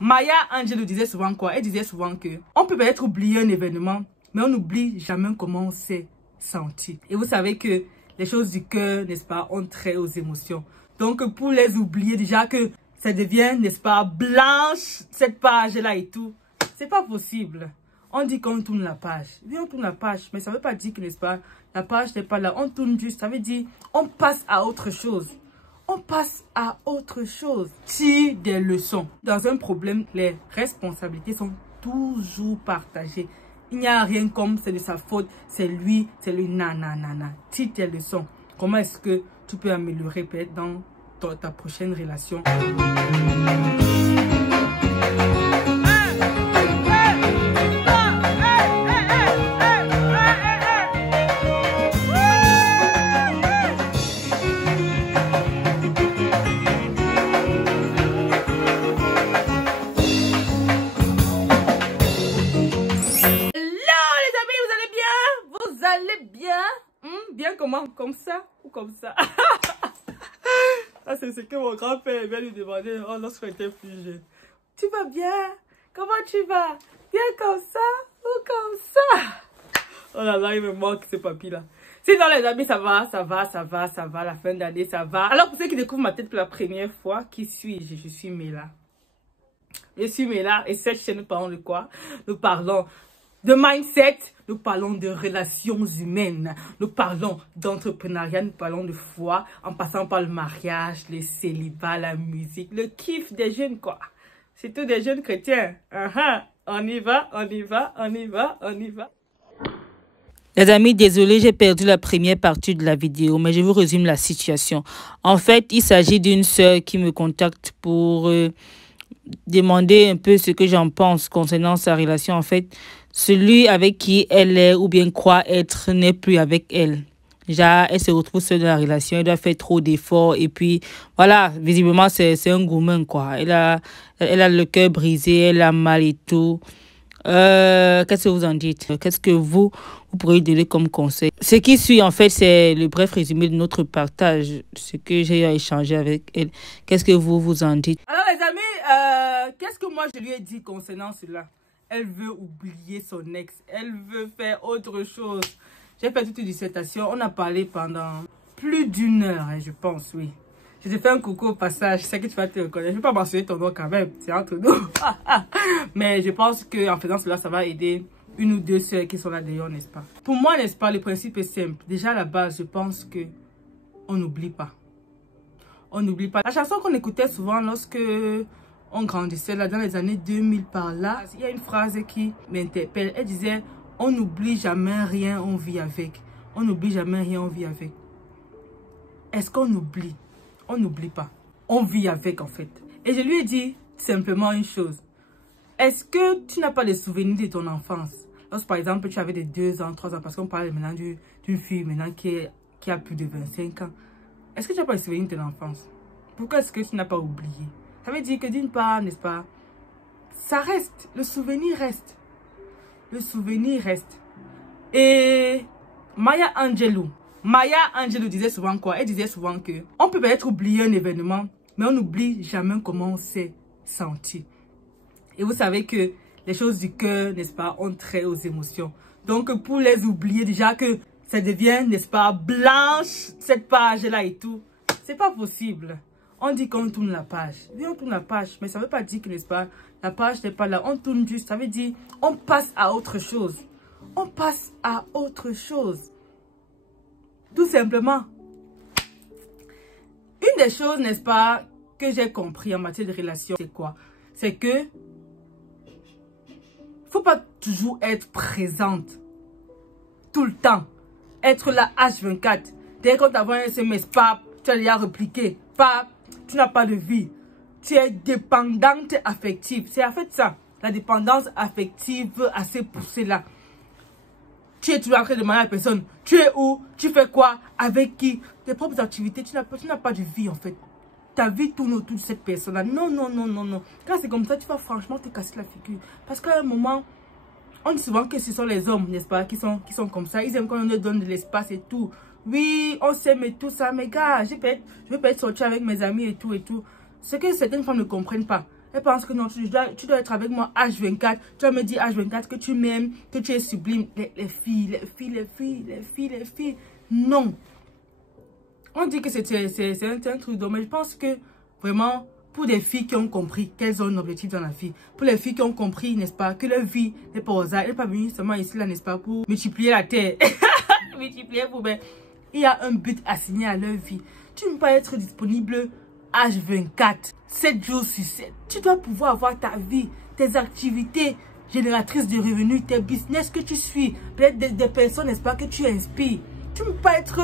Maya Angelou disait souvent quoi? Elle disait souvent que on peut peut-être oublier un événement, mais on n'oublie jamais comment on s'est senti. Et vous savez que les choses du cœur, n'est-ce pas, ont trait aux émotions. Donc pour les oublier déjà que ça devient, n'est-ce pas, blanche, cette page-là et tout, c'est pas possible. On dit qu'on tourne la page. Oui, on tourne la page, mais ça veut pas dire que, n'est-ce pas, la page n'est pas là. On tourne juste, ça veut dire on passe à autre chose. On passe à autre chose. Tire des leçons. Dans un problème, les responsabilités sont toujours partagées. Il n'y a rien comme c'est de sa faute, c'est lui, nanana. Tire tes leçons. Comment est-ce que tu peux améliorer peut-être dans ta prochaine relation? Bien comment? Comme ça ou comme ça? Ah, c'est ce que mon grand-père vient lui demander lorsqu'on était plus jeune. Tu vas bien? Comment tu vas? Bien comme ça ou comme ça? Oh là là, il me manque ce papy-là. Sinon, les amis, ça va. La fin d'année, ça va. Alors, pour ceux qui découvrent ma tête pour la première fois, qui suis-je? Je suis Mela. Je suis Mela et cette chaîne, nous parlons de quoi? Nous parlons de mindset, nous parlons de relations humaines, nous parlons d'entrepreneuriat, nous parlons de foi, en passant par le mariage, le célibat, la musique, le kiff des jeunes, quoi. C'est tous des jeunes chrétiens. On y va. Les amis, désolé, j'ai perdu la première partie de la vidéo, mais je vous résume la situation. En fait, il s'agit d'une sœur qui me contacte pour demander un peu ce que j'en pense concernant sa relation. En fait, celui avec qui elle est ou bien croit être n'est plus avec elle. Déjà, elle se retrouve seule dans la relation, elle doit faire trop d'efforts et puis voilà, visiblement c'est un gourmand quoi. Elle a le cœur brisé, elle a mal et tout. Qu'est-ce que vous en dites? Qu'est-ce que vous pourriez donner comme conseil? Ce qui suit en fait, c'est le bref résumé de notre partage, ce que j'ai échangé avec elle. Qu'est-ce que vous en dites? Alors les amis, qu'est-ce que moi je lui ai dit concernant cela? Elle veut oublier son ex, elle veut faire autre chose. J'ai fait toute une dissertation, on a parlé pendant plus d'1 heure, je pense, oui. Je te fais un coucou au passage, je sais que tu vas te reconnaître. Je ne vais pas mentionner ton nom quand même, c'est entre nous. Mais je pense qu'en faisant cela, ça va aider une ou deux sœurs qui sont là d'ailleurs, n'est-ce pas? Pour moi, n'est-ce pas, le principe est simple. Déjà à la base, je pense que on n'oublie pas. On n'oublie pas. La chanson qu'on écoutait souvent lorsque on grandissait là dans les années 2000 par là, il y a une phrase qui m'interpelle. Elle disait, on n'oublie jamais rien, on vit avec. On n'oublie jamais rien, on vit avec. Est-ce qu'on oublie? On n'oublie pas. On vit avec en fait. Et je lui ai dit simplement une chose. Est-ce que tu n'as pas de souvenirs de ton enfance? Lorsque par exemple tu avais des 2 ans, 3 ans, parce qu'on parle maintenant d'une fille maintenant qui a plus de 25 ans. Est-ce que tu n'as pas de souvenirs de ton enfance? Pourquoi est-ce que tu n'as pas oublié? Ça veut dire que d'une part, n'est-ce pas, ça reste, le souvenir reste. Le souvenir reste. Et Maya Angelou disait souvent quoi? Elle disait souvent que on peut peut-être oublier un événement, mais on n'oublie jamais comment on s'est senti. Et vous savez que les choses du cœur, n'est-ce pas, ont trait aux émotions. Donc pour les oublier déjà que ça devient, n'est-ce pas, blanche, cette page-là et tout, c'est pas possible. On dit qu'on tourne la page. Oui, on tourne la page, mais ça veut pas dire que, n'est-ce pas, la page n'est pas là. On tourne juste, ça veut dire on passe à autre chose. On passe à autre chose. Tout simplement. Une des choses, n'est-ce pas, que j'ai compris en matière de relation, c'est quoi? C'est que faut pas toujours être présente tout le temps. Être là H24. Dès qu'on t'envoie un SMS, pap, tu as déjà repliqué. Pap, tu n'as pas de vie. Tu es dépendante affective. C'est en fait ça. La dépendance affective assez poussée là. Tu es toujours en train de demander à la personne. Tu es où? Tu fais quoi? Avec qui? Tes propres activités. Tu n'as pas de vie en fait. Ta vie tourne autour de cette personne-là. Non. Quand c'est comme ça, tu vas franchement te casser la figure. Parce qu'à un moment, on dit souvent que ce sont les hommes, n'est-ce pas, qui sont comme ça. Ils aiment quand on leur donne de l'espace et tout. Oui, on s'aime et tout ça. Mais gars, je vais pas être sortie avec mes amis et tout. Ce que certaines femmes ne comprennent pas. Elle pense que non, tu dois être avec moi H24. Tu dois me dire H24 que tu m'aimes, que tu es sublime. Les filles. Non. On dit que c'est un truc d'homme. Mais je pense que vraiment, pour des filles qui ont compris qu'elles ont un objectif dans la vie, pour les filles qui ont compris, n'est-ce pas, que leur vie n'est pas aux arts, elle n'est pas venue seulement ici, là, n'est-ce pas, pour multiplier la terre. Multiplier pour... Ben, il y a un but assigné à leur vie. Tu ne peux pas être disponible H24, 7 jours sur 7. Tu dois pouvoir avoir ta vie, tes activités génératrices de revenus, tes business que tu suis, peut-être des personnes, n'est-ce pas, que tu inspires. Tu ne peux pas être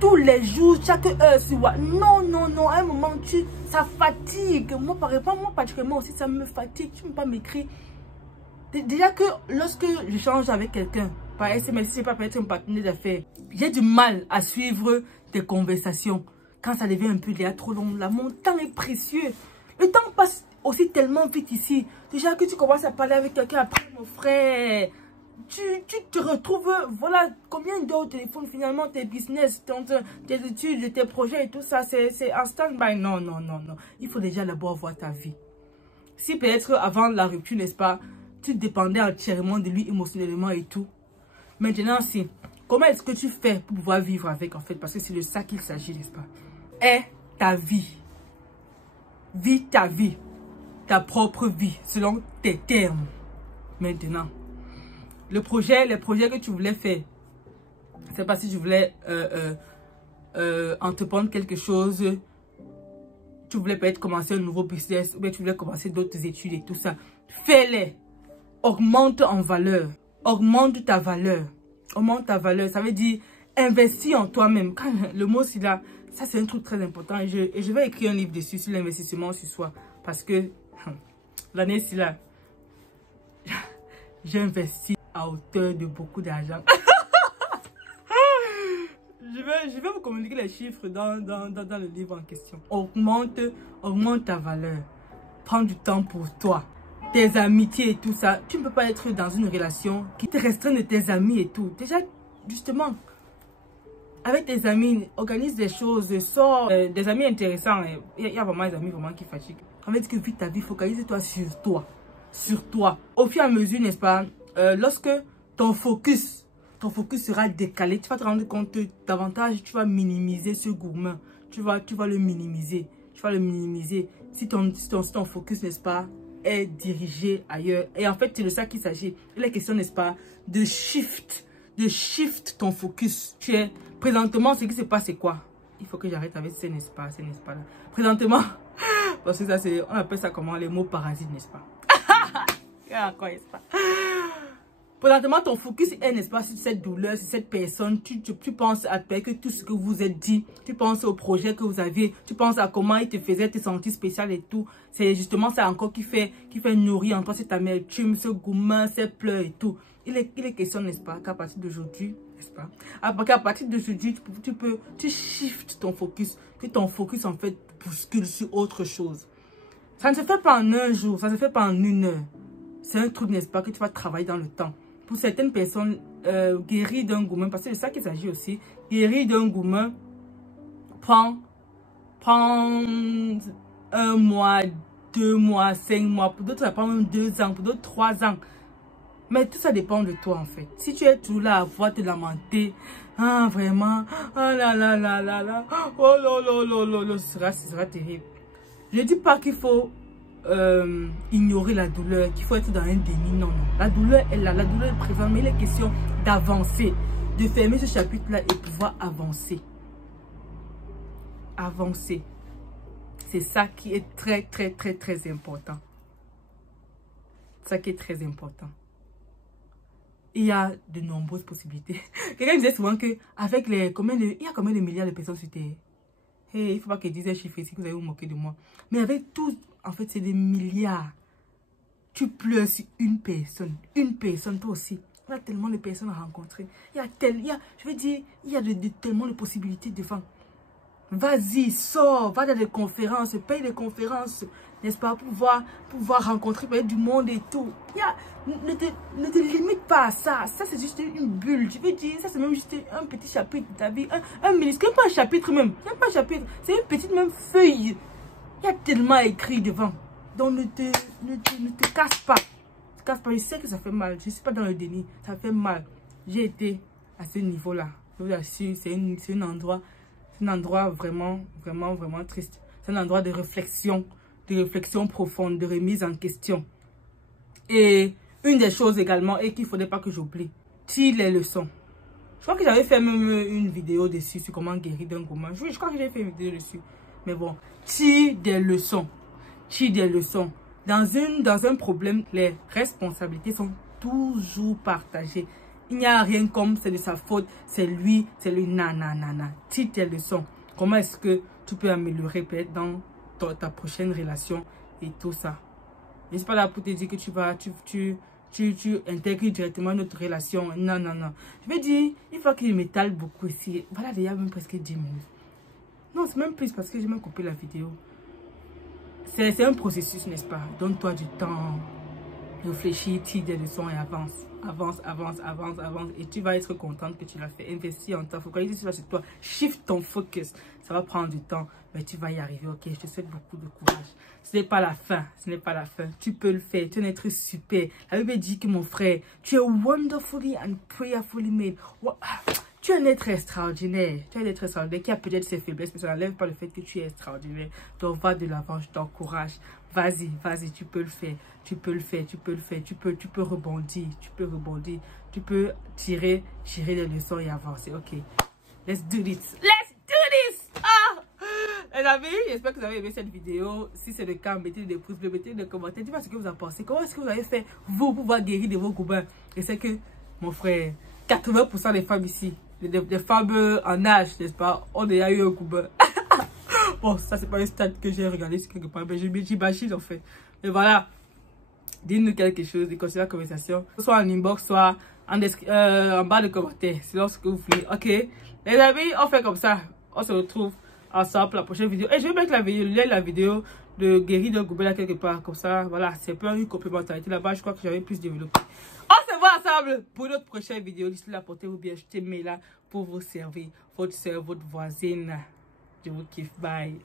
tous les jours, chaque heure sur WhatsApp. Non, à un moment, ça fatigue. Moi, particulièrement aussi, ça me fatigue. Tu ne peux pas m'écrire. Déjà que lorsque j'échange avec quelqu'un, par SMS, si je pas peut-être un partenaire d'affaires, j'ai du mal à suivre tes conversations. Quand ça devient un peu déjà trop long, là, mon temps est précieux. Le temps passe aussi tellement vite ici. Déjà que tu commences à parler avec quelqu'un après, mon frère, tu te retrouves, voilà, combien d'heures au téléphone, finalement, tes business, tes études, tes projets et tout ça, c'est en stand-by. Non. Il faut déjà d'abord voir ta vie. Si peut-être avant la rupture, n'est-ce pas, tu dépendais entièrement de lui émotionnellement et tout. Maintenant, si, comment est-ce que tu fais pour pouvoir vivre avec, en fait, parce que c'est de ça qu'il s'agit, n'est-ce pas? Est ta vie. Vis ta vie. Ta propre vie, selon tes termes. Maintenant, les projets que tu voulais faire, c'est pas si tu voulais entreprendre quelque chose, tu voulais peut-être commencer un nouveau business, ou bien tu voulais commencer d'autres études et tout ça. Fais-les. Augmente en valeur. Augmente ta valeur. Augmente ta valeur. Ça veut dire investis en toi-même. Quand le mot c'est là, ça c'est un truc très important. Et je vais écrire un livre dessus sur l'investissement sur soi. Parce que l'année c'est là, j'ai investi à hauteur de beaucoup d'argent. Je vais vous communiquer les chiffres dans le livre en question. Augmente ta valeur. Prends du temps pour toi. Tes amitiés et tout ça. Tu ne peux pas être dans une relation qui te restreint de tes amis et tout. Déjà, justement, avec tes amis, organise des choses, sors des amis intéressants. Il y a vraiment des amis vraiment qui fatiguent. En fait, que vis ta vie, focalise-toi sur toi. Sur toi. Au fur et à mesure, n'est-ce pas, lorsque ton focus sera décalé, tu vas te rendre compte davantage, tu vas minimiser ce gourmand. Tu vas le minimiser. Tu vas le minimiser. Si ton focus, n'est-ce pas, est dirigé ailleurs. Et en fait, c'est de ça qu'il s'agit. Il est question, n'est-ce pas, de shift ton focus. Tu es, présentement, ce qui se passe, c'est quoi? Il faut que j'arrête avec ces n'est-ce pas là. Présentement, parce que ça, on appelle ça comment, les mots parasites, n'est-ce pas? Encore, n'est-ce pas? Présentement, ton focus est, n'est-ce pas, sur cette douleur, sur cette personne. Tu penses à que tout ce que vous êtes dit. Tu penses au projet que vous aviez. Tu penses à comment il te faisait te sentir spécial et tout. C'est justement ça encore qui fait nourrir en toi cette amertume, ce gourmand, ces pleurs et tout. Il est question, n'est-ce pas, qu'à partir d'aujourd'hui, n'est-ce pas, qu'à partir d'aujourd'hui, tu shifts ton focus. Que ton focus, en fait, bouscule sur autre chose. Ça ne se fait pas en un jour, ça ne se fait pas en une heure. C'est un truc, n'est-ce pas, que tu vas travailler dans le temps. Pour certaines personnes, guérir d'un gourmand, parce que c'est ça qu'il s'agit aussi, guérir d'un gourmand prend 1 mois, 2 mois, 5 mois, pour d'autres ça prend même 2 ans, pour d'autres 3 ans. Mais tout ça dépend de toi en fait. Si tu es tout là à voir te lamenter, ah vraiment, ah là, oh là, ce sera terrible. Je ne dis pas qu'il faut ignorer la douleur, qu'il faut être dans un déni, non. La douleur est là, la douleur est présente, mais il est question d'avancer, de fermer ce chapitre-là et pouvoir avancer. Avancer. C'est ça qui est très important. Ça qui est très important. Il y a de nombreuses possibilités. Quelqu'un disait souvent que avec il y a combien de milliards de personnes sur Terre? Hey, il ne faut pas que je dise un chiffre ici que vous allez vous moquer de moi. Mais avec tout, en fait, c'est des milliards. Tu pleures sur une personne, toi aussi. Il y a tellement de personnes à rencontrer. Il y a tellement de possibilités devant. Vas-y, sors, va dans des conférences, paye des conférences, n'est-ce pas, pour pouvoir rencontrer du monde et tout. Ne te limite pas à ça. Ça, c'est juste une bulle. Je veux dire, ça, c'est même juste un petit chapitre de ta vie. Un minuscule, pas un chapitre même. C'est pas un chapitre, c'est une petite même feuille. Il y a tellement écrit devant. Donc ne te casse pas. Ne te casse pas. Je sais que ça fait mal. Je ne suis pas dans le déni. Ça fait mal. J'ai été à ce niveau-là. Je vous assure, c'est un endroit vraiment, vraiment, vraiment triste. C'est un endroit de réflexion profonde, de remise en question. Et une des choses également, et qu'il ne faudrait pas que j'oublie, tire les leçons. Je crois que j'avais fait même une vidéo dessus sur comment guérir d'un coma. Je crois que j'ai fait une vidéo dessus. Mais bon, tire des leçons. Tire des leçons. Dans un problème, les responsabilités sont toujours partagées. Il n'y a rien comme c'est de sa faute, c'est lui, nanana. Tire tes leçons. Comment est-ce que tu peux améliorer peut-être dans ta prochaine relation et tout ça. Je ne suis pas là pour te dire que tu intègres directement notre relation. Non, non, non. Je veux dire, il faut qu'il m'étale beaucoup ici. Voilà, il y a même presque 10 minutes. Non, c'est même plus parce que j'ai même coupé la vidéo. C'est un processus, n'est-ce pas? Donne-toi du temps. Réfléchis, tire des leçons et avance. Avance, avance, avance, avance. Et tu vas être contente que tu l'as fait. Investis en temps. Focalise sur toi. Shift ton focus. Ça va prendre du temps. Mais tu vas y arriver. Ok, je te souhaite beaucoup de courage. Ce n'est pas la fin. Ce n'est pas la fin. Tu peux le faire. Tu es un être super. La Bible dit que mon frère, tu es wonderfully and prayerfully made. Tu es un être extraordinaire. Tu es un être extraordinaire qui a peut-être ses faiblesses, mais ça n'enlève pas le fait que tu es extraordinaire. Donc va de l'avant, je t'encourage. Vas-y, vas-y, tu peux le faire. Tu peux le faire, tu peux le faire. Tu peux rebondir, tu peux rebondir. Tu peux tirer des leçons et avancer. Ok, let's do this. Let's do this. Ah! Les amis, j'espère que vous avez aimé cette vidéo. Si c'est le cas, mettez des pouces bleus, mettez des commentaires. Dites-moi ce que vous en pensez. Comment est-ce que vous avez fait, vous, pour pouvoir guérir de vos copains? Et c'est que, mon frère, 80% des femmes ici, des femmes en âge, n'est-ce pas, ont déjà eu un copain. Bon, ça, c'est pas une stat que j'ai regardé sur quelque part, mais j'imagine en fait. Et voilà. Dites-nous quelque chose, et continuez la conversation. Soit en inbox, soit en bas de commentaires. C'est ce que vous voulez. Ok. Les amis, on fait comme ça. On se retrouve ensemble pour la prochaine vidéo. Et je vais mettre la vidéo de guérir de Google là quelque part. Comme ça, voilà. C'est un peu une complémentarité là-bas. Je crois que j'avais plus développé. On se voit ensemble pour notre prochaine vidéo. D'ici là, portez-vous bien. Je t'aime là pour vous servir. Votre soeur, votre voisine. Je vous kiffe. Bye.